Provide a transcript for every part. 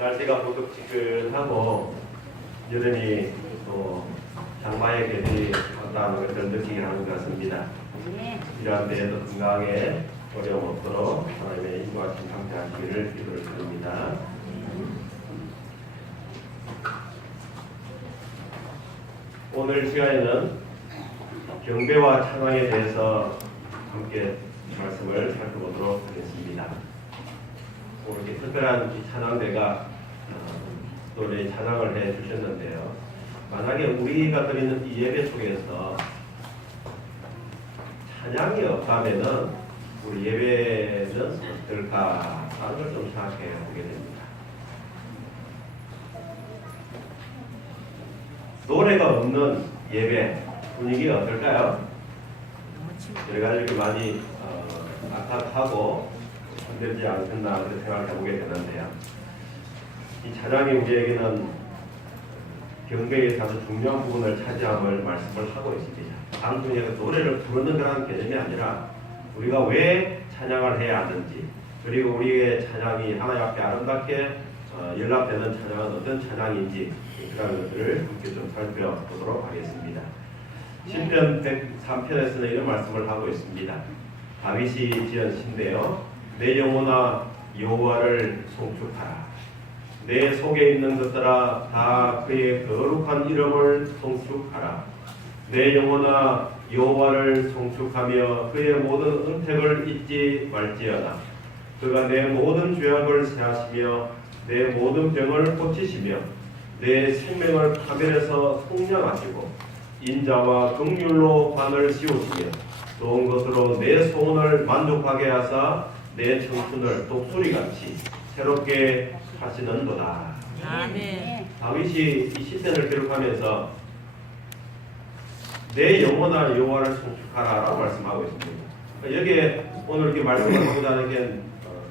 날씨가 부득지근하고 여름이 또 장마의 계절이 왔다는 것을 느끼게 하는 것 같습니다. 이러한 때에도 건강에 어려움 없도록 하나님의 인도하심 함께하시기를 기도를 드립니다. 오늘 시간에는 경배와 찬양에 대해서 함께 말씀을 살펴보도록 하겠습니다. 오늘 이렇게 특별한 찬양대가 노래 찬양을 해 주셨는데요. 만약에 우리가 드리는 이 예배 속에서 찬양이 없다면은 우리 예배는 어떨까 하는 걸 좀 생각해 보게 됩니다. 노래가 없는 예배 분위기가 어떨까요? 여러 가지 이렇게 많이 악하고 힘들지 않겠나 그렇게 생각해 보게 되는데요. 이 찬양이 우리에게는 경배에서 아주 중요한 부분을 차지함을 말씀을 하고 있습니다. 단순히 노래를 부르는 그런 개념이 아니라 우리가 왜 찬양을 해야 하는지, 그리고 우리의 찬양이 하나님 앞에 아름답게 연락되는 찬양은 어떤 찬양인지 그런 것들을 함께 좀 살펴보도록 하겠습니다. 시편 103편에서는 이런 말씀을 하고 있습니다. 다윗이 지은 시인데요. 내 영혼아 여호와를 송축하라. 내 속에 있는 것들아 다 그의 거룩한 이름을 송축하라. 내 영혼아 여호와를 송축하며 그의 모든 은택을 잊지 말지어다. 그가 내 모든 죄악을 사하시며 내 모든 병을 고치시며 내 생명을 파멸해서 속량하시고 인자와 긍휼로 관을 씌우시며 좋은 것으로 내 소원을 만족하게 하사 내 청춘을 독수리같이 새롭게 하시는도다. 아멘. 다윗이 이 시편을 기록하면서 내 영혼아 여호와를 송축하라라고 말씀하고 있습니다. 여기에 오늘 이렇게 말씀을 하고자 하는 게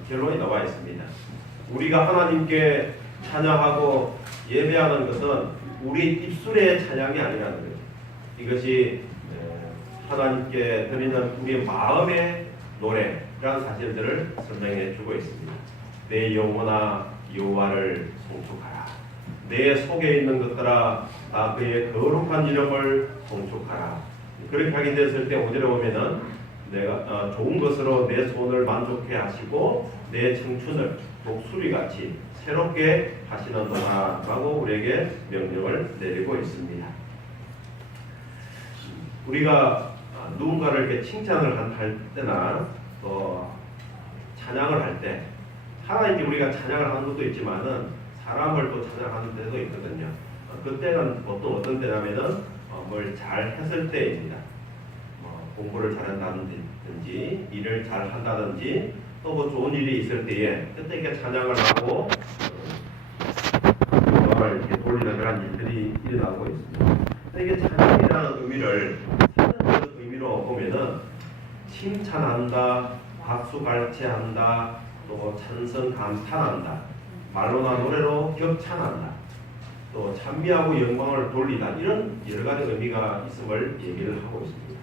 결론이 나와 있습니다. 우리가 하나님께 찬양하고 예배하는 것은 우리 입술의 찬양이 아니라는 거죠. 이것이 하나님께 드리는 우리의 마음의 노래라는 사실들을 설명해 주고 있습니다. 내 영혼아 여호와를 송축하라. 내 속에 있는 것들아 다 그의 거룩한 이름을 송축하라. 그렇게 하게 됐을 때 5절에 보면은 내가 좋은 것으로 내 손을 만족해 하시고 내 청춘을 독수리같이 새롭게 하시는도다 라고 우리에게 명령을 내리고 있습니다. 우리가 누군가를 이렇게 칭찬을 할 때나 또 찬양을 할 때 하나님께 우리가 찬양을 하는 것도 있지만은 사람을 또 찬양하는 때도 있거든요. 그때는 보통 어떤 때냐면은 뭘 잘 했을 때입니다. 공부를 잘한다든지 일을 잘 한다든지 또 뭐 좋은 일이 있을 때에 그때 이렇게 찬양을 하고 영광을 이렇게 돌리는 그런 일들이 일어나고 있습니다. 이게 찬양이라는 의미를 다른 의미로 보면은 칭찬한다, 박수 갈채한다, 또 찬성 감탄한다, 말로나 노래로 격찬한다, 또 찬미하고 영광을 돌리다, 이런 여러 가지 의미가 있음을 얘기를 하고 있습니다.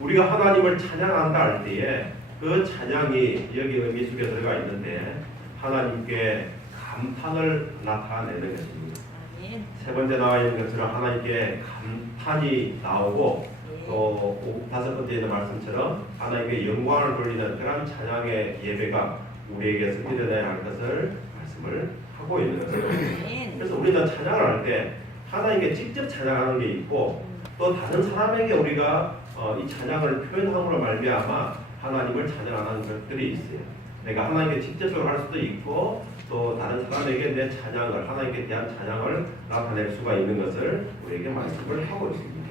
우리가 하나님을 찬양한다 할 때에 그 찬양이 여기 의미 속에 들어가 있는데 하나님께 감탄을 나타내는 것입니다. 세 번째 나와 있는 것처럼 하나님께 감탄이 나오고 또 다섯 번째 있는 말씀처럼 하나님께 영광을 돌리는 그런 찬양의 예배가 우리에게서 일어나야 할 것을 말씀을 하고 있는 것이죠. 그래서 우리는 찬양을 할 때 하나님께 직접 찬양하는 게 있고 또 다른 사람에게 우리가 이 찬양을 표현함으로 말미암아 하나님을 찬양하는 것들이 있어요. 내가 하나님께 직접적으로 할 수도 있고 또 다른 사람에게 내 찬양을, 하나님께 대한 찬양을 나타낼 수가 있는 것을 우리에게 말씀을 하고 있습니다.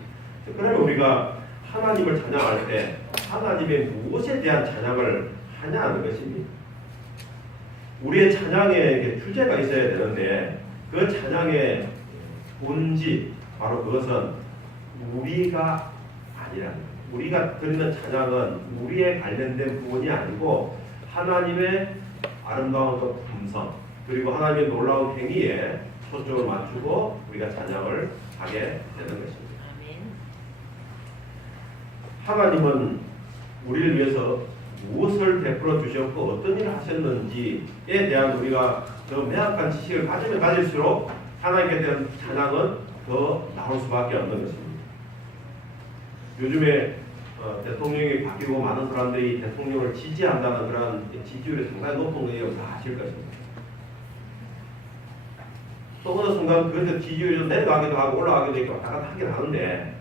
그러면 우리가 하나님을 찬양할 때 하나님의 무엇에 대한 찬양을 하냐는 것입니다. 우리의 찬양에 주제가 있어야 되는데 그 찬양의 본질, 바로 그것은 우리가 아니라는 거예요. 우리가 드리는 찬양은 우리에 관련된 부분이 아니고 하나님의 아름다운 그 품성 그리고 하나님의 놀라운 행위에 초점을 맞추고 우리가 찬양을 하게 되는 것입니다. 하나님은 우리를 위해서 무엇을 베풀어 주셨고 어떤 일을 하셨는지에 대한 우리가 더 명확한 지식을 가지면 가질수록 하나님께 대한 찬양은 더 나올 수밖에 없는 것입니다. 요즘에 대통령이 바뀌고 많은 사람들이 대통령을 지지한다는 그런 지지율이 상당히 높은 거 다 아실 것입니다. 또 어느 순간 그런데 지지율이 좀 내려가기도 하고 올라가기도 하고 왔다 갔다 하긴 하는데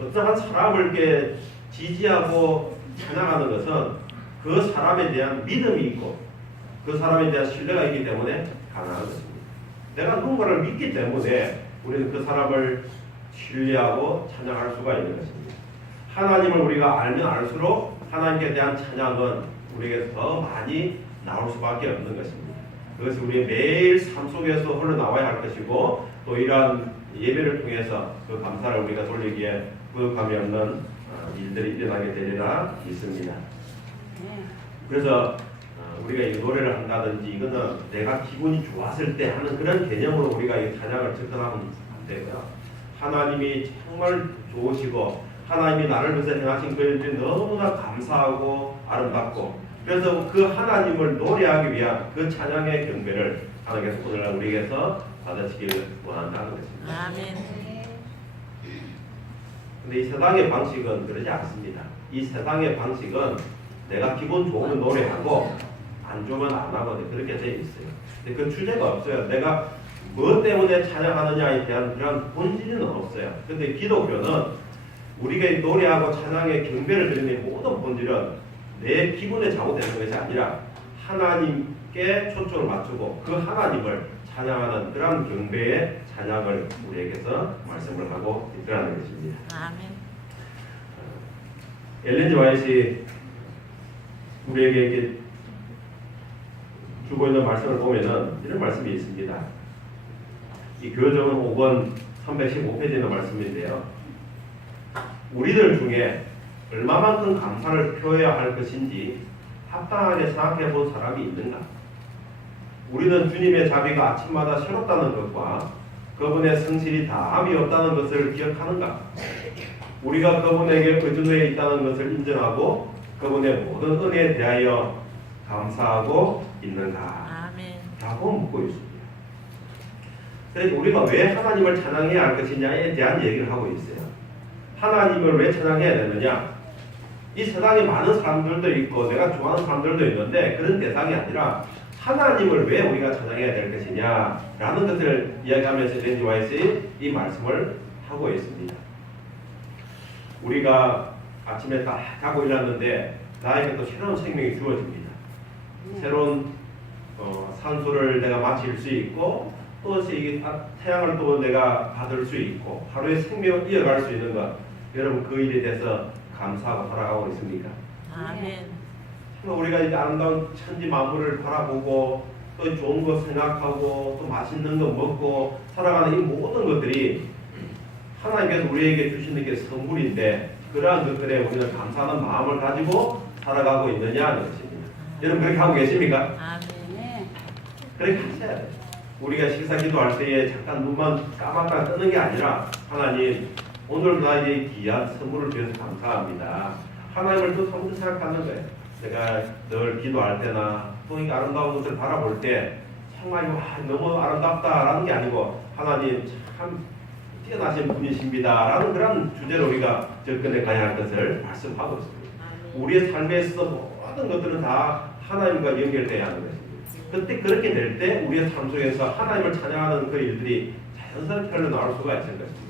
어떠한 사람을 이렇게 지지하고 찬양하는 것은 그 사람에 대한 믿음이 있고 그 사람에 대한 신뢰가 있기 때문에 가능한 것입니다. 내가 누군가를 믿기 때문에 우리는 그 사람을 신뢰하고 찬양할 수가 있는 것입니다. 하나님을 우리가 알면 알수록 하나님께 대한 찬양은 우리에게 더 많이 나올 수밖에 없는 것입니다. 그것이 우리의 매일 삶 속에서 흘러나와야 할 것이고 또 이러한 예배를 통해서 그 감사를 우리가 돌리기에 부족함이 없는 일들이 일어나게 되리라 믿습니다. 그래서 우리가 이 노래를 한다든지 이거는 내가 기분이 좋았을 때 하는 그런 개념으로 우리가 이 찬양을 접근하면 안 되고요. 하나님이 정말 좋으시고 하나님이 나를 위해서 행하신 그 일들이 너무나 감사하고 아름답고 그래서 그 하나님을 노래하기 위한 그 찬양의 경배를 하나님께서 오늘 우리에게서 받으시기를 원한다는 것입니다. 아멘. 근데 이 세상의 방식은 그러지 않습니다. 이 세상의 방식은 내가 기분 좋으면 노래하고 안 좋으면 안 하거든요. 그렇게 되어 있어요. 근데 그 주제가 없어요. 내가 뭐 때문에 찬양하느냐에 대한 그런 본질은 없어요. 근데 기독교는 우리가 노래하고 찬양의 경배를 드리는 모든 본질은 내 기분에 작용되는 것이 아니라 하나님께 초점을 맞추고 그 하나님을 찬양하는 그런 경배의 찬양을 우리에게서 말씀을 하고 있다는 것입니다. 아멘. 엘렌 G. 화이트이 우리에게 이렇게 주고 있는 말씀을 보면은 이런 말씀이 있습니다. 이 교정은 5권 315페이지의 말씀인데요. 우리들 중에 얼마만큼 감사를 표해야 할 것인지 합당하게 생각해 본 사람이 있는가? 우리는 주님의 자비가 아침마다 새롭다는 것과 그분의 성실이 다함이 없다는 것을 기억하는가? 우리가 그분에게 의존해 있다는 것을 인정하고 그분의 모든 은혜에 대하여 감사하고 있는가? 아멘. 라고 묻고 있습니다. 그래서 우리가 왜 하나님을 찬양해야 할 것이냐에 대한 얘기를 하고 있어요. 하나님을 왜 찬양해야 되느냐? 이 세상에 많은 사람들도 있고 내가 좋아하는 사람들도 있는데 그런 대상이 아니라 하나님을 왜 우리가 찬양해야 될 것이냐라는 것을 이야기하면서 엘렌 G. 화이트이 이 말씀을 하고 있습니다. 우리가 아침에 딱 자고 일어났는데 나에게 또 새로운 생명이 주어집니다. 새로운 산소를 내가 마실 수 있고 또 태양을 또 내가 받을 수 있고 하루의 생명을 이어갈 수 있는 것 여러분 그 일에 대해서 감사하고 살아가고 있습니까? 아멘. 우리가 이제 아름다운 천지 만물을 바라보고 또 좋은 거 생각하고 또 맛있는 거 먹고 살아가는 이 모든 것들이 하나님께서 우리에게 주시는 게 선물인데 그러한 것들에 우리는 감사하는 마음을 가지고 살아가고 있느냐는 것입니다. 여러분 그렇게 하고 계십니까? 아멘. 그렇게 하셔야 돼요. 우리가 식사 기도할 때에 잠깐 눈만 까맣게 뜨는 게 아니라 하나님 오늘 나에게 귀한 선물을 주셔서 감사합니다. 하나님을 또 한번 생각하는 거예요. 내가 늘 기도할 때나 또 이 아름다운 것을 바라볼 때 정말 와, 너무 아름답다라는 게 아니고 하나님 참 뛰어나신 분이십니다라는 그런 주제로 우리가 접근해 가야 할 것을 말씀하고 있습니다. 우리의 삶에 있어서 모든 것들은 다 하나님과 연결되어야 하는 것입니다. 그때 그렇게 될 때 우리의 삶 속에서 하나님을 찬양하는 그 일들이 자연스럽게 흘러나올 수가 있을 것입니다.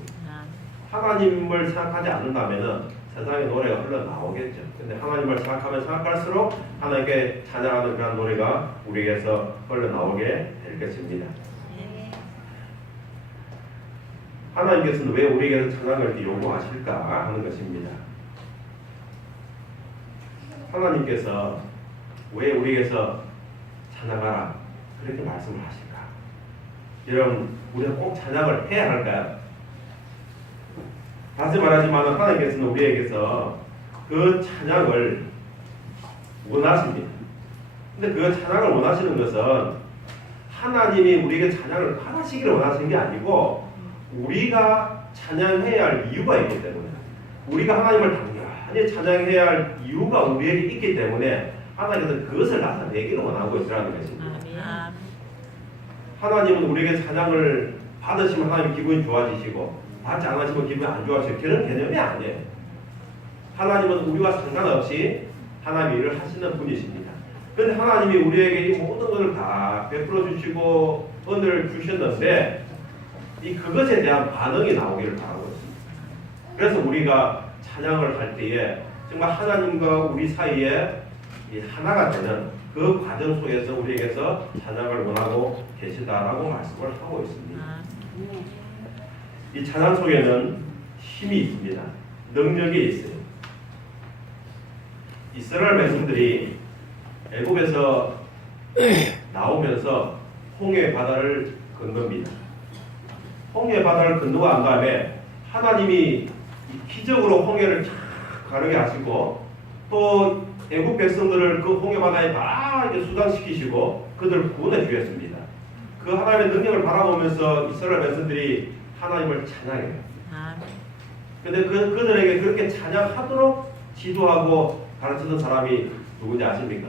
하나님을 생각하지 않는다면은 세상의 노래가 흘러나오겠죠. 근데 하나님을 생각하면 생각할수록 하나님께 찬양하는 그런 노래가 우리에게서 흘러나오게 될 것입니다. 하나님께서는 왜 우리에게서 찬양을 요구하실까 하는 것입니다. 하나님께서 왜 우리에게서 찬양하라 그렇게 말씀을 하실까? 여러분 우리가 꼭 찬양을 해야 할까요? 다시 말하지만 하나님께서는 우리에게서 그 찬양을 원하십니다. 근데 그 찬양을 원하시는 것은 하나님이 우리에게 찬양을 바라시기를 원하시는 게 아니고 우리가 찬양해야 할 이유가 있기 때문에 우리가 하나님을 간절히 찬양해야 할 이유가 우리에게 있기 때문에 하나님께서 그것을 나타내기를 원하고 있으라는 것입니다. 하나님은 우리에게 찬양을 받으시면 하나님 기분이 좋아지시고 받지 않으시면 기분이 안 좋아지시고 그런 개념이 아니에요. 하나님은 우리와 상관없이 하나님의 일을 하시는 분이십니다. 그런데 하나님이 우리에게 이 모든 것을 다 베풀어 주시고 은혜를 주셨는데 이 그것에 대한 반응이 나오기를 바라고 있습니다. 그래서 우리가 찬양을 할 때에 정말 하나님과 우리 사이에 이 하나가 되는 그 과정 속에서 우리에게서 찬양을 원하고 계시다라고 말씀을 하고 있습니다. 이 찬양 속에는 힘이 있습니다. 능력이 있어요. 이스라엘 백성들이 애굽에서 나오면서 홍해 바다를 건넙니다. 홍해 바다를 건너고 난 다음에 하나님이 기적으로 홍해를 쫙 가르게 하시고 또 애굽 백성들을 그 홍해 바다에 다 이렇게 수장시키시고 그들을 구원해 주셨습니다. 그 하나님의 능력을 바라보면서 이스라엘 백성들이 하나님을 찬양해요. 근데 그들에게 그렇게 찬양하도록 지도하고 가르치는 사람이 누군지 아십니까?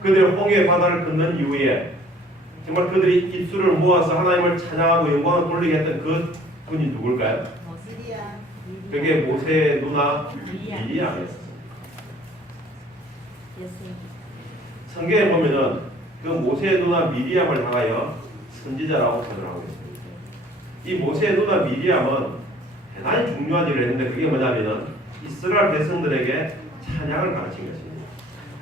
그들이 홍해 바다를 건넌 이후에 정말 그들이 입술을 모아서 하나님을 찬양하고 영광을 돌리게 했던 그 분이 누굴까요? 그게 모세의 누나 미리암이었어요. 성경에 보면은 그 모세의 누나 미리암을 향하여 선지자라고 표현하고 있습니다. 이 모세의 누나 미리암은 대단히 중요한 일을 했는데 그게 뭐냐면은 이스라엘 백성들에게 찬양을 가르친 것입니다.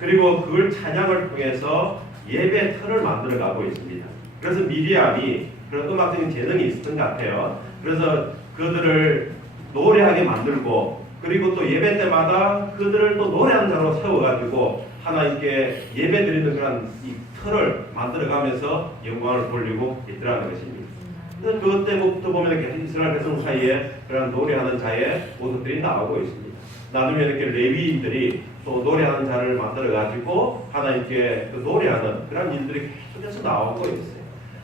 그리고 그걸 찬양을 통해서 예배 틀을 만들어가고 있습니다. 그래서 미리암이 그런 음악적인 재능이 있었던 것 같아요. 그래서 그들을 노래하게 만들고 그리고 또 예배 때마다 그들을 또 노래하는 자로 세워가지고 하나님께 예배 드리는 그런 이 틀을 만들어가면서 영광을 돌리고 있더라는 것입니다. 그것 때부터 보면 계속 이스라엘 백성 사이에 그런 노래하는 자의 모습들이 나오고 있습니다. 나중에 이렇게 레위인들이 또 노래하는 자를 만들어가지고 하나님께 그 노래하는 그런 일들이 계속해서 나오고 있어요.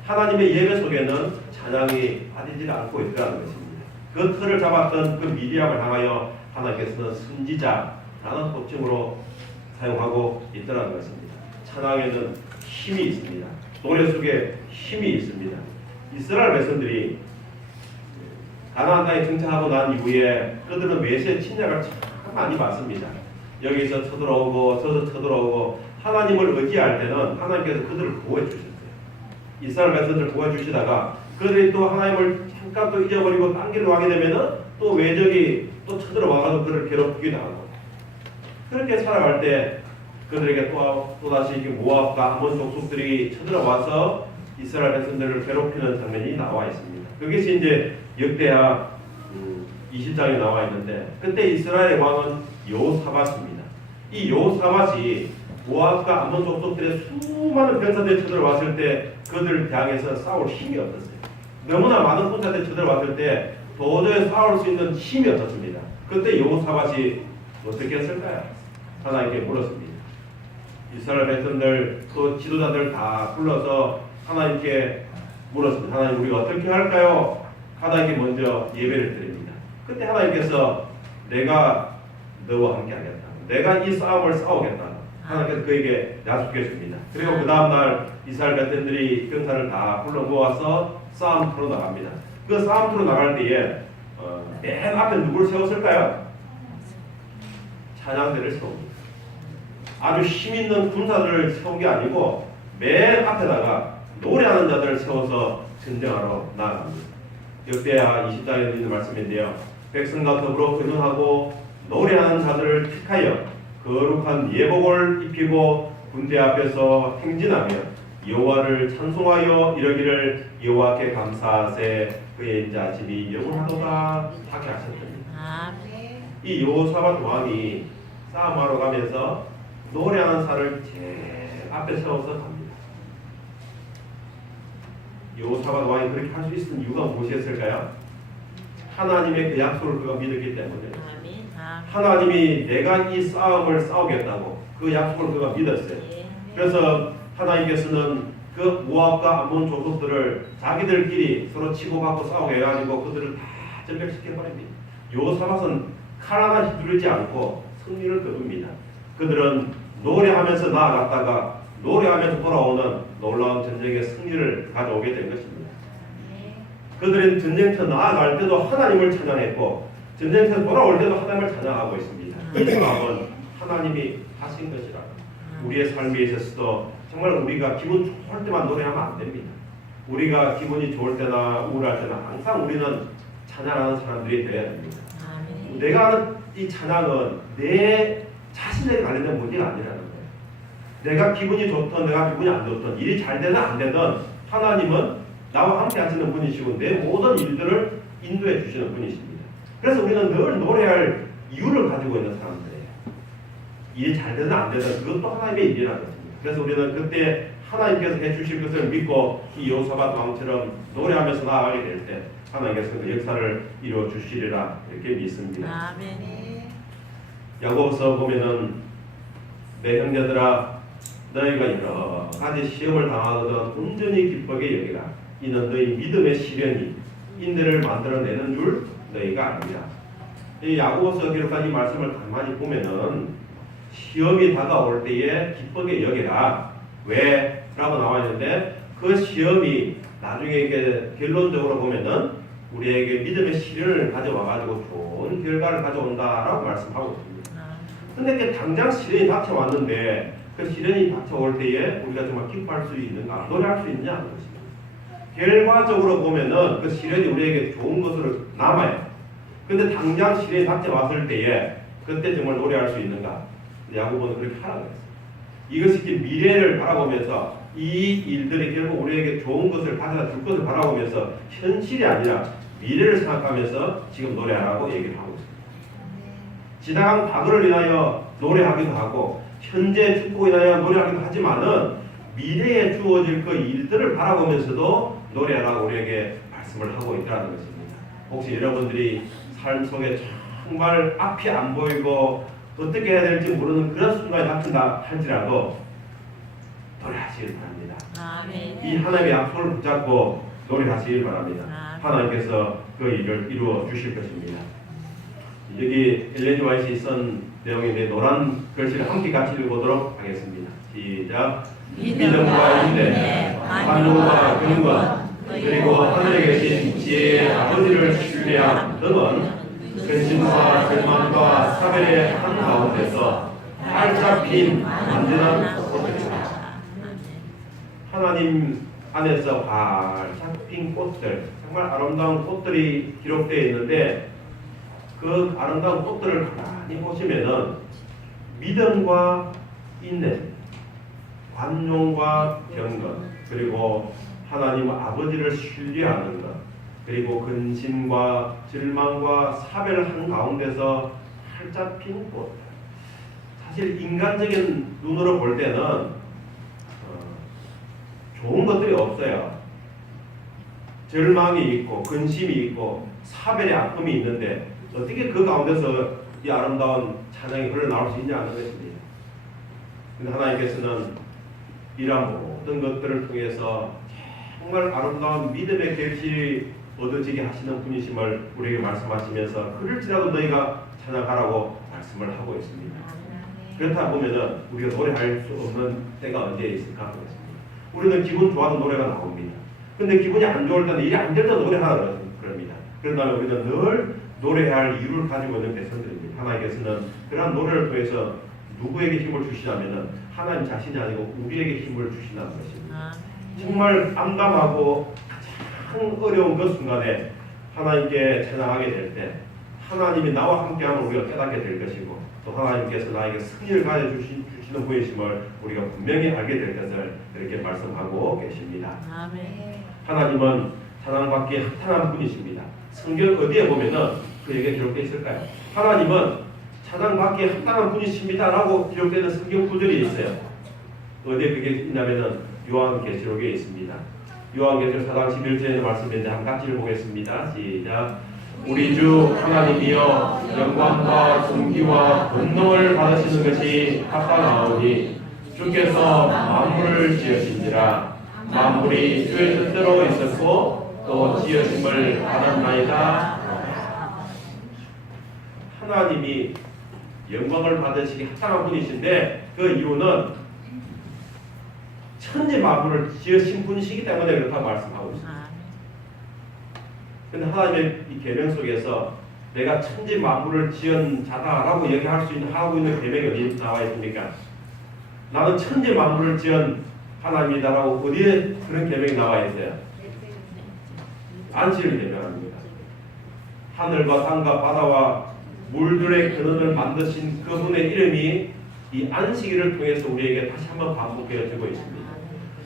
하나님의 예배 속에는 찬양이 빠지지 않고 있다는 것입니다. 그 틀을 잡았던 그 미리암을 향하여 하나님께서는 선지자라는 호칭으로 사용하고 있다는 것입니다. 찬양에는 힘이 있습니다. 노래 속에 힘이 있습니다. 이스라엘 백성들이 가나안 땅에 정착하고 난 이후에 그들은 메시아 침략을 참 많이 받습니다. 여기서 쳐들어오고 저서 쳐들어오고 하나님을 의지할 때는 하나님께서 그들을 보호해 주셨어요. 이스라엘 백성들을 보호해 주시다가 그들이 또 하나님을 잠깐 또 잊어버리고 딴 길로 가게 되면은 또 외적이 또 쳐들어와서 그들을 괴롭히기도 하고 그렇게 살아갈 때 그들에게 또다시 모압과 아몬 족속들이 쳐들어와서 이스라엘 백성들을 괴롭히는 장면이 나와 있습니다. 그것이 이제 역대하 20장에 나와 있는데 그때 이스라엘의 왕은 여호사밧입니다. 이 여호사밧이 모압과 아몬 족속들의 수많은 병사들이 쳐들어왔을 때 그들을 향해서 싸울 힘이 없었어요. 너무나 많은 군사들이 쳐들어왔을 때 도저히 싸울 수 있는 힘이 없었습니다. 그때 여호사밧이 어떻게 했을까요? 하나님께 물었습니다. 이스라엘 백성들 또 지도자들 다 불러서 하나님께 물었습니다. 하나님 우리가 어떻게 할까요? 하나님께 먼저 예배를 드립니다. 그때 하나님께서 내가 너와 함께 하겠다. 내가 이 싸움을 싸우겠다. 하나님께서 그에게 약속해 줍니다. 그리고 그 다음날 이스라엘 백성들이 병사를 다 불러 모아서 싸움터로 나갑니다. 그 싸움터로 나갈 때에 맨 앞에 누구를 세웠을까요? 찬양대를 세웁니다. 아주 힘있는 군사들을 세운 게 아니고 맨 앞에다가 노래하는 자들을 세워서 전쟁하러 나아갑니다. 역대하 20장에 있는 말씀인데요. 백성과 더불어 의논하고 노래하는 자들을 택하여 거룩한 예복을 입히고 군대 앞에서 행진하며 여호와를 찬송하여 이러기를 여호와께 감사하세 그의 인자하심이 영원하도다 하게 하셨습니다. 이 여호사밧 왕이 싸움하러 가면서 노래하는 자를 제일 앞에 세워서 갑니다. 여호사밧 왕이 그렇게 할 수 있는 이유가 무엇이었을까요? 하나님의 그 약속을 그가 믿었기 때문에 하나님이 내가 이 싸움을 싸우겠다고 그 약속을 그가 믿었어요. 그래서 하나님께서는 그 모압과 아몬 족속들을 자기들끼리 서로 치고받고 싸우게 해가지고 그들을 다 전멸시켜버립니다. 여호사밧은 칼 하나 휘두르지 않고 승리를 거둡니다. 그들은 노래하면서 나아갔다가 노래하면서 돌아오는 놀라운 전쟁의 승리를 가져오게 된 것입니다. 그들은 전쟁터 나아갈 때도 하나님을 찬양했고 전쟁터 돌아올 때도 하나님을 찬양하고 있습니다. 이 찬양은 하나님이 하신 것이라. 우리의 삶에 있어서도 정말 우리가 기분 좋을 때만 노래하면 안 됩니다. 우리가 기분이 좋을 때나 우울할 때나 항상 우리는 찬양하는 사람들이 되어야 됩니다. 내가 하는 이 찬양은 내 자신에게 관련된 문제가 아니라는 거예요. 내가 기분이 좋든 내가 기분이 안 좋든 일이 잘 되든 안 되든 하나님은 나와 함께 하시는 분이시고 내 모든 일들을 인도해 주시는 분이십니다. 그래서 우리는 늘 노래할 이유를 가지고 있는 사람들이에요. 일이 잘 되든 안 되든 그것도 하나님의 일이라는 것입니다. 그래서 우리는 그때 하나님께서 해주실 것을 믿고 이 여호사밧 왕처럼 노래하면서 나아가게 될 때 하나님께서 그 역사를 이루어 주시리라 이렇게 믿습니다. 아멘. 야고보서 보면은 내 형제들아 너희가 여러 가지 시험을 당하거든 온전히 기쁘게 여기라. 이는 너희 믿음의 시련이 인내를 만들어내는 줄 너희가 아니라. 이 야고보서 기록한 이 말씀을 가만히 보면은 시험이 다가올 때에 기쁘게 여기라. 왜? 라고 나와 있는데 그 시험이 나중에 이게 결론적으로 보면은 우리에게 믿음의 시련을 가져와가지고 좋은 결과를 가져온다라고 말씀하고 있습니다. 근데 당장 시련이 닥쳐왔는데 그 시련이 닥쳐올 때에 우리가 정말 기뻐할 수 있는가, 노래할 수 있냐 하는 것입니다. 결과적으로 보면은 그 시련이 우리에게 좋은 것으로 남아요. 근데 당장 시련이 닥쳐왔을 때에 그때 정말 노래할 수 있는가? 야고보는 그렇게 하라고 했어요. 이것이 미래를 바라보면서 이 일들이 결국 우리에게 좋은 것을 가져다 줄 것을 바라보면서 현실이 아니라 미래를 생각하면서 지금 노래하라고 얘기를 하고 있습니다. 지나간 과거를 인하여 노래하기도 하고 현재 축복에 인하여 노래하기도 하지만은 미래에 주어질 그 일들을 바라보면서도 노래하라고 우리에게 말씀을 하고 있다는 것입니다. 혹시 여러분들이 삶 속에 정말 앞이 안 보이고 어떻게 해야 될지 모르는 그런 순간이 닥친다 할지라도 노래하시길 바랍니다. 아멘. 이 하나님의 약속을 붙잡고 노래하시길 바랍니다. 아멘. 하나님께서 그 일을 이루어 주실 것입니다. 여기 엘렌 와이트이 쓴 내용인데 노란 글씨를 함께 같이 읽어보도록 하겠습니다. 시작. 믿음과 인내, 관용과 근권, 그리고 하늘에 계신 지혜의 아버지를 신뢰함 등은 근심과 절망과 사별의 한가운데서 활짝 핀 완전한 꽃들이다. 하나님 안에서 활짝 핀 꽃들, 정말 아름다운 꽃들이 기록되어 있는데 그 아름다운 꽃들을 가만히 보시면은 믿음과 인내, 관용과 경건, 그리고 하나님 아버지를 신뢰하는 것, 그리고 근심과 절망과 사별한 가운데서 활짝 핀 꽃. 사실 인간적인 눈으로 볼 때는 좋은 것들이 없어요. 절망이 있고 근심이 있고 사별의 아픔이 있는데 어떻게 그 가운데서 이 아름다운 찬양이 흘러나올 수 있냐 하는 것입니다. 근데 하나님께서는 이러한 모든 것들을 통해서 정말 아름다운 믿음의 결실이 얻어지게 하시는 분이심을 우리에게 말씀하시면서 그럴지라도 너희가 찬양하라고 말씀을 하고 있습니다. 그렇다 보면은 우리가 노래할 수 없는 때가 언제 있을까 하겠습니다. 우리는 기분 좋아도 노래가 나옵니다. 근데 기분이 안 좋을 때는 일이 안 될 때도 노래하라 그럽니다. 그런다면 우리는 늘 노래해야 할 이유를 가지고 있는 백성들입니다. 하나님께서는 그러한 노래를 통해서 누구에게 힘을 주시냐면은 하나님 자신이 아니고 우리에게 힘을 주신다는 것입니다. 정말 암담하고 가장 어려운 그 순간에 하나님께 찬양하게 될 때 하나님이 나와 함께하면 우리가 깨닫게 될 것이고 또 하나님께서 나에게 승리를 가져주시는 분이심을 우리가 분명히 알게 될 것을 이렇게 말씀하고 계십니다. 아멘. 하나님은 찬양받기에 합당한 분이십니다. 성경 어디에 보면은 그 얘기가 기록되어 있을까요? 하나님은 찬양받기에 합당한 분이십니다라고 기록되는 성경 구절이 있어요. 어디에 그게 있냐면은 요한계시록에 있습니다. 요한계시록 4장 11절에 말씀인데 한 같이 읽어보겠습니다. 시작. 우리 주 하나님이여 영광과 존귀와 권능을 받으시는 것이 합당하오니 주께서 만물을 지으신지라 만물이 주의 뜻대로 있었고 또 지으심을 받았나이다. 하나님이 영광을 받으시기 합당한 분이신데 그 이유는 천지 만물을 지으신 분이시기 때문에 그렇다고 말씀하고 있습니다. 근데 하나님의 이 계명 속에서 내가 천지 만물을 지은 자다라고 얘기할 수 있는 하고 있는 계명이 어디 나와 있습니까? 나는 천지 만물을 지은 하나님이다라고 어디에 그런 계명이 나와 있어요? 안식을 계명합니다. 하늘과 땅과 바다와 물들의 근원을 만드신 그분의 이름이 이 안식일을 통해서 우리에게 다시 한번 반복되어지고 있습니다.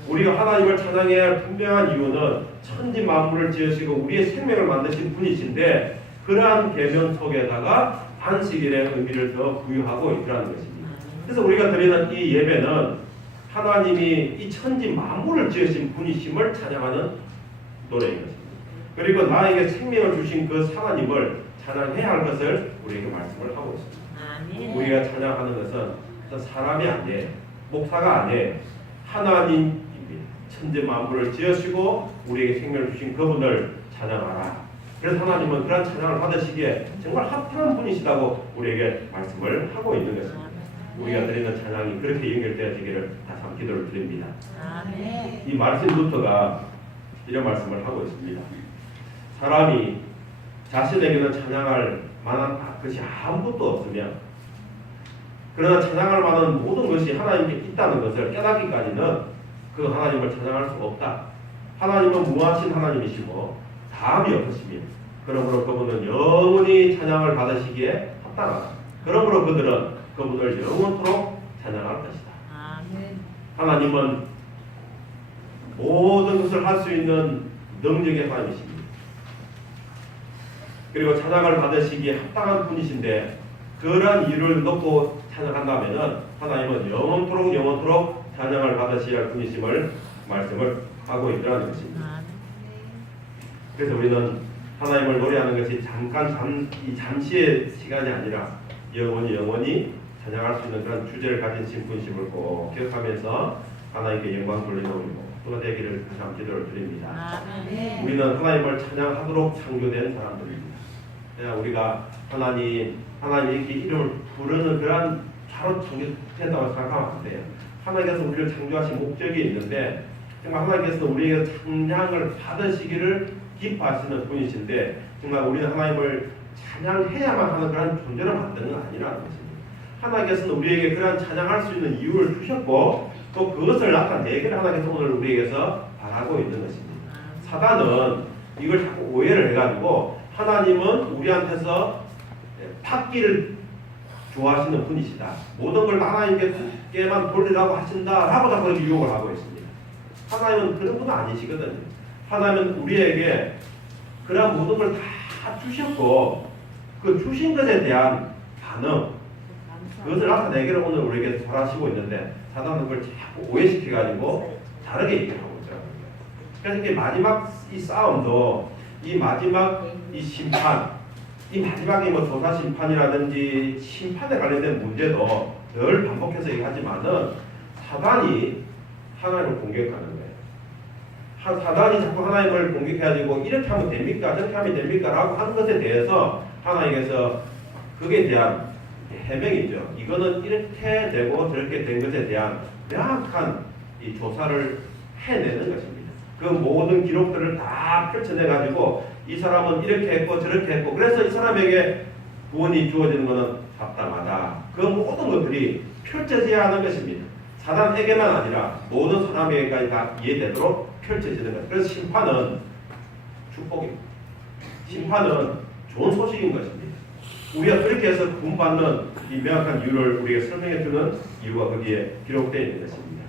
우리가 하나님을 찬양해야 할 분명한 이유는 천지 만물을 지으시고 우리의 생명을 만드신 분이신데 그러한 계명 속에다가 안식일의 의미를 더 부여하고 있다는 것입니다. 그래서 우리가 드리는 이 예배는 하나님이 이 천지 만물을 지으신 분이심을 찬양하는 노래인 것입니다. 그리고 나에게 생명을 주신 그 하나님을 찬양해야 할 것을 우리에게 말씀을 하고 있습니다. 우리가 찬양하는 것은 사람이 아니에요. 목사가 아니에요. 하나님입니다. 천지 만물을 지으시고 우리에게 생명을 주신 그분을 찬양하라. 그래서 하나님은 그런 찬양을 받으시기에 정말 합당한 분이시다고 우리에게 말씀을 하고 있는 것입니다. 우리가 드리는 찬양이 그렇게 연결되어지기를 다시 한번 기도를 드립니다. 이 마르틴 루터가 이런 말씀을 하고 있습니다. 사람이 자신에게는 찬양할 만한 것이 아무것도 없으면 그러나 찬양할 만한 모든 것이 하나님께 있다는 것을 깨닫기까지는 그 하나님을 찬양할 수 없다. 하나님은 무하신 하나님이시고 다음이 없으시며 그러므로 그분은 영원히 찬양을 받으시기에 합당하다. 그러므로 그들은 그분을 영원토록 찬양할 것이다. 하나님은 모든 것을 할 수 있는 능력의 하나님이십니다. 그리고 찬양을 받으시기에 합당한 분이신데 그러한 이유를 놓고 찬양한다면 하나님은 영원토록 찬양을 받으셔야 할 분이심을 말씀을 하고 있다는 것입니다. 그래서 우리는 하나님을 노래하는 것이 잠시의 시간이 아니라 영원히 찬양할 수 있는 그런 주제를 가진 분이심을 꼭 기억하면서 하나님께 영광 돌리는 또가 되기를 다시 한번 기도를 드립니다. 우리는 하나님을 찬양하도록 창조된 사람들입니다. 우리가 하나님 이렇게 이름을 부르는 그런 바로 창조됐다고 생각하면 안 돼요. 하나님께서 우리를 창조하신 목적이 있는데 정말 하나님께서 우리에게 찬양을 받으시기를 기뻐하시는 분이신데 정말 우리는 하나님을 찬양해야만 하는 그런 존재를 만드는 건 아니라는 것입니다. 하나님께서는 우리에게 그런 찬양할 수 있는 이유를 주셨고 또 그것을 나타내기를 하나님께서 오늘 우리에게서 바라고 있는 것입니다. 사단은 이걸 자꾸 오해를 해가지고 하나님은 우리한테서 받기를 좋아하시는 분이시다. 모든 걸 하나님께만 돌리라고 하신다라고 자꾸 유혹을 하고 있습니다. 하나님은 그런 분은 아니시거든요. 하나님은 우리에게 그런 모든 걸 다 주셨고 그 주신 것에 대한 반응 그것을 나타내기를 오늘 우리에게 바라시고 있는데 사단은 그걸 자꾸 오해시켜가지고 다르게 얘기를 하고 있더라고요. 그래서 이게 마지막 이 싸움도 이 마지막 이 심판 이 마지막에 뭐 조사 심판이라든지 심판에 관련된 문제도 늘 반복해서 얘기하지만은 사단이 하나님을 공격하는 거예요. 사단이 자꾸 하나님을 공격해가지고 이렇게 하면 됩니까? 저렇게 하면 됩니까? 라고 하는 것에 대해서 하나님께서 그에 대한 해명이죠. 이거는 이렇게 되고 저렇게 된 것에 대한 명확한 이 조사를 해내는 것입니다. 그 모든 기록들을 다 펼쳐내가지고 이 사람은 이렇게 했고 저렇게 했고 그래서 이 사람에게 구원이 주어지는 것은 합당하다. 그 모든 것들이 펼쳐져야 하는 것입니다. 사단에게만 아니라 모든 사람에게까지 다 이해되도록 펼쳐지는 것. 그래서 심판은 축복입니다. 심판은 좋은 소식인 것입니다. 우리가 그렇게 해서 구원받는 이 명확한 이유를 우리에게 설명해 주는 이유가 거기에 기록되어 있는 것입니다.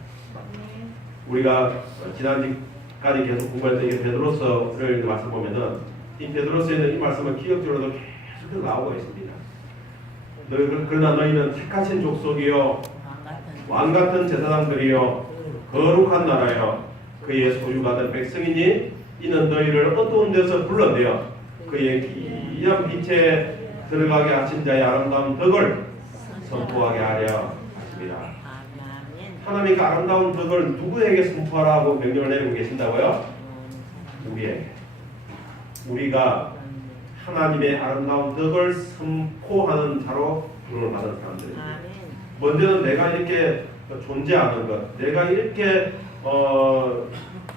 우리가 지난주까지 계속 공부했던 이 베드로서를 말씀 보면은 이 베드로서에는 이 말씀은 기억적으로도 계속 나오고 있습니다. 그러나 너희는 택하신 족속이요 왕같은 제사장들이요 거룩한 나라요 그의 소유받은 백성이니 이는 너희를 어두운 데서 불러내어 그의 기이한 빛에 들어가게 하신 자의 아름다운 덕을 선포하게 하려 하십니다. 하나님이 그 아름다운 덕을 누구에게 선포하라고 명령을 내리고 계신다고요? 우리에게. 우리가 하나님의 아름다운 덕을 선포하는 자로 부름을 받은 사람들입니다. 아멘. 먼저는 내가 이렇게 존재하는 것, 내가 이렇게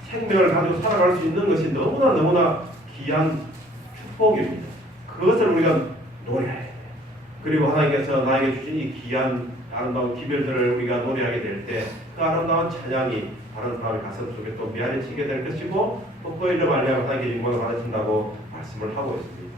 생명을 가지고 살아갈 수 있는 것이 너무나 귀한 축복입니다. 그것을 우리가 노래해야 돼요. 그리고 하나님께서 나에게 주신 이 귀한 아름다운 기별들을 우리가 노래하게 될 때 그 아름다운 찬양이 다른 사람의 가슴 속에 또 메아리치게 될 것이고 또 그 일로 말미암아 하나님께 영광을 받으신다고 말씀을 하고 있습니다.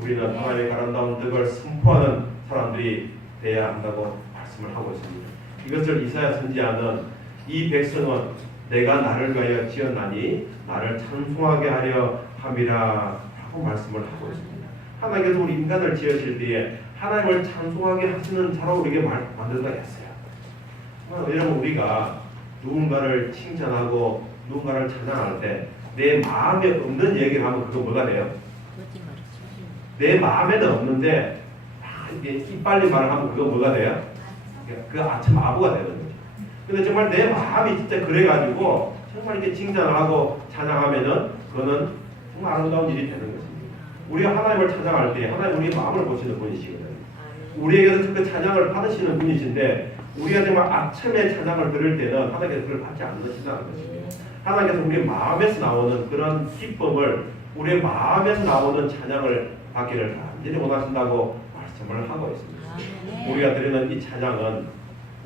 우리는 하나님의 아름다운 덕을 선포하는 사람들이 되어야 한다고 말씀을 하고 있습니다. 이것을 이사야 선지자는 이 백성은 내가 나를 위하여 지었나니 나를 찬송하게 하려 함이라 하고 말씀을 하고 있습니다. 하나님께서 우리 인간을 지으실 때에 하나님을 찬송하게 하시는 자로 우리에게 만들다 했어요. 여러분 우리가 누군가를 칭찬하고 누군가를 찬양할 때 내 마음에 없는 얘기를 하면 그거 뭐가 돼요? 내 마음에는 없는데 이게 이빨리 말을 하면 그거 뭐가 돼요? 그 아침 아부가 되는 거죠. 근데 정말 내 마음이 진짜 그래가지고 정말 이렇게 칭찬을 하고 찬양하면은 그거는 정말 아름다운 일이 되는 것입니다. 우리가 하나님을 찬양할 때 하나님 우리 마음을 보시는 분이시거든요. 우리에게서 그 찬양을 받으시는 분이신데 우리가 정말 아침에 찬양을 들을 때는 하나님께서 그걸 받지 않으시다는 것입니다. 하나님께서 우리 마음에서 나오는 그런 기쁨을 우리의 마음에서 나오는 찬양을 받기를 간절히 원하신다고 말씀을 하고 있습니다. 우리가 드리는 이 찬양은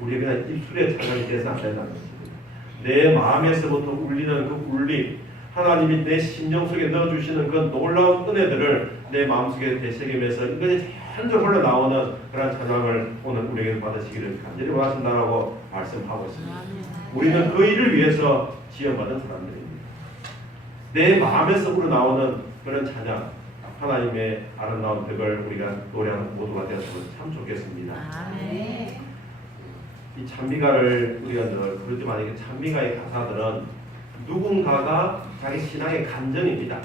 우리 그냥 입술의 찬양이 돼서 안 된다는 것입니다. 내 마음에서부터 울리는 그 울림, 하나님이 내 심령 속에 넣어주시는 그 놀라운 은혜들을 내 마음속에 되새기면서 이것이 현저 흘러나오는 그런 찬양을 오늘 우리에게 받으시기를 간절히 원하신다고 말씀하고 있습니다. 우리는 그 일을 위해서 지원받은 사람들입니다. 내 마음에서 우러나오는 그런 찬양, 하나님의 아름다운 덕을 우리가 노래하는 모두가 되었으면 참 좋겠습니다. 이 찬미가를 우리가 늘 부르지만 이게 찬미가의 가사들은 누군가가 자기 신앙의 감정입니다.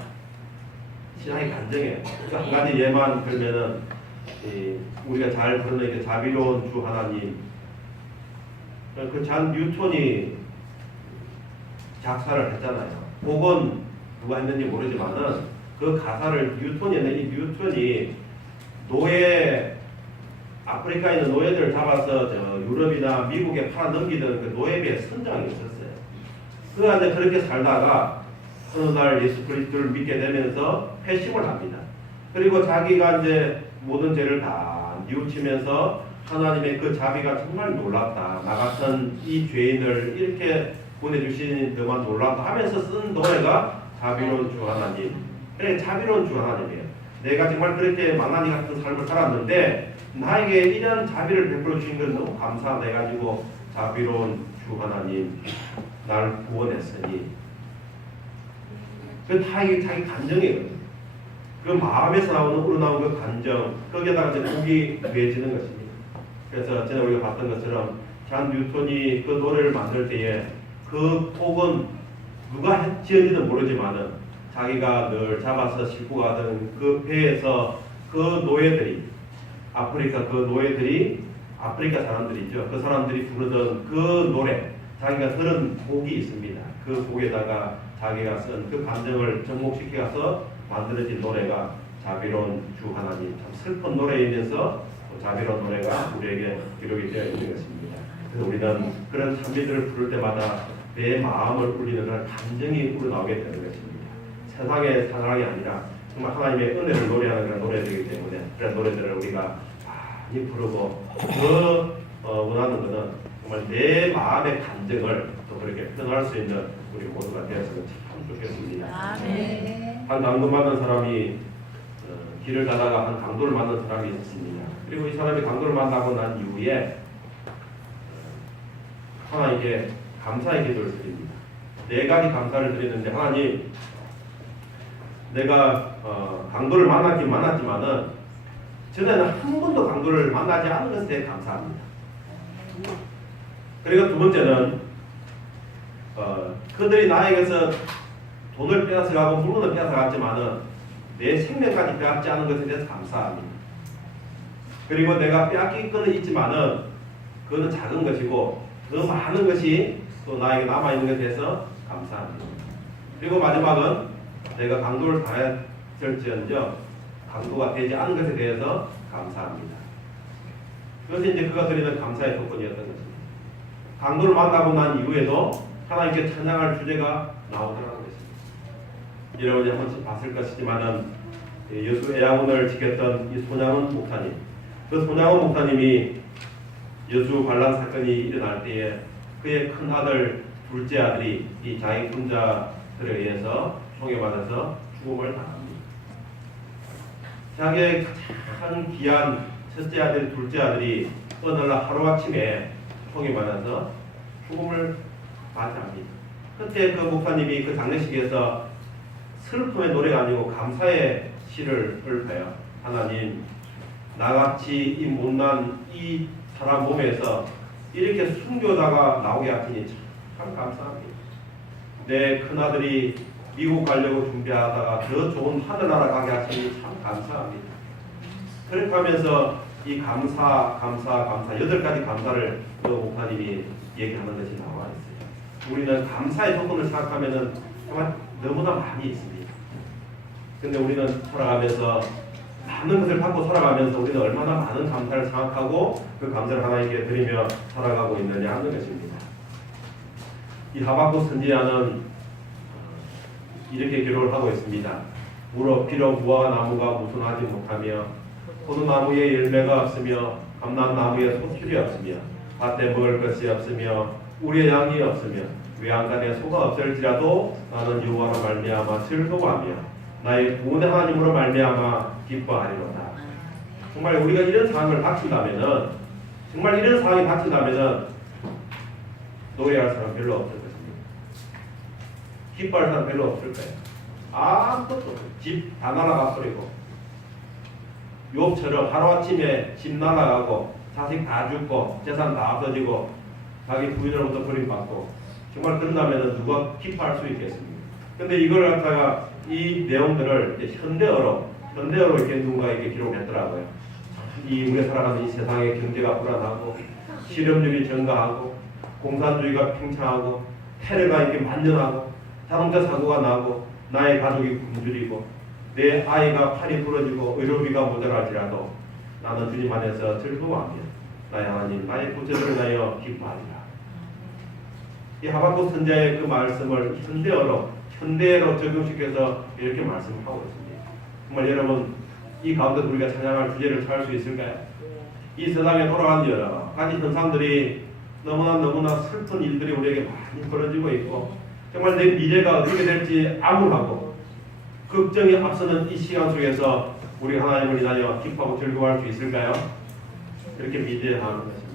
신앙의 감정이에요. 그래서 한 가지 예만 들면은 우리가 잘 부르는 자비로운 주 하나님, 그 잔 뉴턴이 작사를 했잖아요. 곡은 누가 했는지 모르지만은 그 가사를 뉴턴이 했는데 이 뉴턴이 아프리카에 있는 노예들을 잡아서 유럽이나 미국에 팔아 넘기던 그 노예비의 선장이 있었어요. 그런데 그렇게 살다가 어느 날 예수 그리스도를 믿게 되면서 회심을 합니다. 그리고 자기가 이제 모든 죄를 다 뉘우치면서 하나님의 그 자비가 정말 놀랍다. 나 같은 이 죄인을 이렇게 보내주시는 데만 놀랍다 하면서 쓴 노래가 자비로운 주 하나님. 그래, 자비로운 주 하나님이에요. 내가 정말 그렇게 만나니 같은 삶을 살았는데 나에게 이런 자비를 베풀어 주신 건 너무 감사해가지고 자비로운 주 하나님 날 구원했으니 그 자기 감정이거든요. 그 마음에서 우러나온 그 감정 거기에다가 이제 곡이 더해지는 것입니다. 그래서 전에 우리가 봤던 것처럼 잔 뉴턴이 그 노래를 만들 때에 그 곡은 누가 지은지는 모르지만은 자기가 늘 잡아서 싣고 가던 그 배에서 그 노예들이 아프리카 사람들이죠. 그 사람들이 부르던 그 노래, 자기가 들은 곡이 있습니다. 그 곡에다가 자기가 쓴 그 감정을 접목시켜서 만들어진 노래가 자비로운 주 하나님. 참 슬픈 노래이면서 자비로운 노래가 우리에게 기록이 되어 있는 것입니다. 그래서 우리는 그런 찬미들을 부를 때마다 내 마음을 울리는 그런 감정이 우러나오게 되는 것입니다. 세상의 사랑이 아니라 정말 하나님의 은혜를 노래하는 그런 노래들이기 때문에 그런 노래들을 우리가 많이 부르고 원하는 것은 정말 내 마음의 감정을 또 그렇게 표현할 수 있는 우리 모두가 되었으면 참 좋겠습니다. 한 강도 만난 사람이 길을 가다가 한 강도를 만난 사람이 있었습니다. 그리고 이 사람이 강도를 만나고 난 이후에 하나님께 감사의 기도를 드립니다. 네 가지 감사를 드리는데 하나님 내가 강도를 만났긴 만났지만은 전에는 한 번도 강도를 만나지 않은 것에 대해 감사합니다. 그리고 두 번째는 그들이 나에게서 돈을 빼앗아가고 물건을 빼앗아갔지만은 내 생명까지 빼앗지 않은 것에 대해서 감사합니다. 그리고 내가 빼앗긴 것은 있지만은 그거는 작은 것이고 더 많은 것이 또 나에게 남아있는 것에 대해서 감사합니다. 그리고 마지막은 내가 강도를 당했을지언정 강도가 되지 않은 것에 대해서 감사합니다. 그것이 이제 그가 드리는 감사의 조건이었던 것입니다. 강도를 만나고 난 이후에도 하나님께 찬양할 주제가 나오더라는 것입니다. 여러분이 한 번씩 봤을 것이지만은 여수 애양원을 지켰던 이 손양원 목사님, 그 손양원 목사님이 여수 반란 사건이 일어날 때에 그의 큰 아들, 둘째 아들이 이 자익분자들에 의해서 총애받아서 죽음을 당합니다. 자기의 가장 귀한 첫째 아들, 둘째 아들이 어느 날 하루아침에 총애받아서 죽음을 맞이합니다. 그때 그 목사님이 그 장례식에서 슬픔의 노래가 아니고 감사의 시를 읊어요. 하나님, 나같이 이 못난 이 사람 몸에서 이렇게 숨겨다가 나오게 하시니 참 감사합니다. 내 큰아들이 미국 가려고 준비하다가 더 좋은 하늘나라 가게 하시니 참 감사합니다. 그렇게 하면서 이 감사 8가지 감사를 그 목사님이 얘기하는 것이 나와 있어요. 우리는 감사의 조건을 생각하면은 정말 너무나 많이 있습니다. 근데 우리는 살아가면서 많은 것을 갖고 살아가면서 우리는 얼마나 많은 감사를 생각하고 그 감사를 하나님께 드리며 살아가고 있느냐 하는 것입니다. 이 하박국 선지자는 이렇게 기록을 하고 있습니다. 비록 무화과 나무가 무순하지 못하며 포도나무에 열매가 없으며 감람나무에 소출이 없으며 밭에 먹을 것이 없으며 우리의 양이 없으며 외양간에 소가 없을지라도 나는 여호와로 말미암아 즐거워하며 나의 구원의 하나님으로 말미암아 기뻐하리로다. 정말 우리가 이런 상황을 닥친다면은, 정말 이런 상황이 닥친다면은 노래할 사람 별로 없을 것입니다. 기뻐할 사람 별로 없을 거예요. 아무것도 집 다 날아가 버리고 욥처럼 하루아침에 집 날아가고 자식 다 죽고 재산 다 없어지고 자기 부인으로부터 버림받고 정말 그런다면은 누가 기뻐할 수 있겠습니까? 근데 이걸 갖다가 이 내용들을 이제 현대어로 이렇게 누군가에게 기록했더라고요. 이 우리 살아가는 이 세상의 경제가 불안하고 실업률이 증가하고 공산주의가 팽창하고 테러가 이렇게 만연하고 자동차 사고가 나고 나의 가족이 굶주리고 내 아이가 팔이 부러지고 의료비가 모자랄지라도 나는 주님 안에서 즐거워하며 나의 하나님 나의 구체를 인하여 기뻐하리라. 이 하박국 선지자의 그 말씀을 현대로 적용시켜서 이렇게 말씀하고 있습니다. 정말 여러분 이 가운데 우리가 찬양할 주제를 찾을 수 있을까요? 이 세상에 돌아가는 여러 가지 현상들이 너무나 슬픈 일들이 우리에게 많이 벌어지고 있고 정말 내 미래가 어떻게 될지 암울하고 걱정이 앞서는 이 시간 속에서 우리 하나님을 인하여 기뻐하고 즐거워할 수 있을까요? 이렇게 믿어야 하는 것입니다.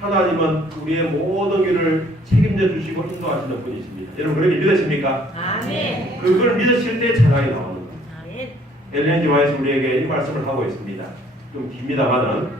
하나님은 우리의 모든 일을 책임져 주시고 인도하시는 분이십니다. 여러분 그렇게 믿으십니까? 아멘. 그걸 믿으실 때 찬양이 나오는 거예요. 아멘. 엘렌 지 화이트 우리에게 이 말씀을 하고 있습니다. 좀 깁니다만은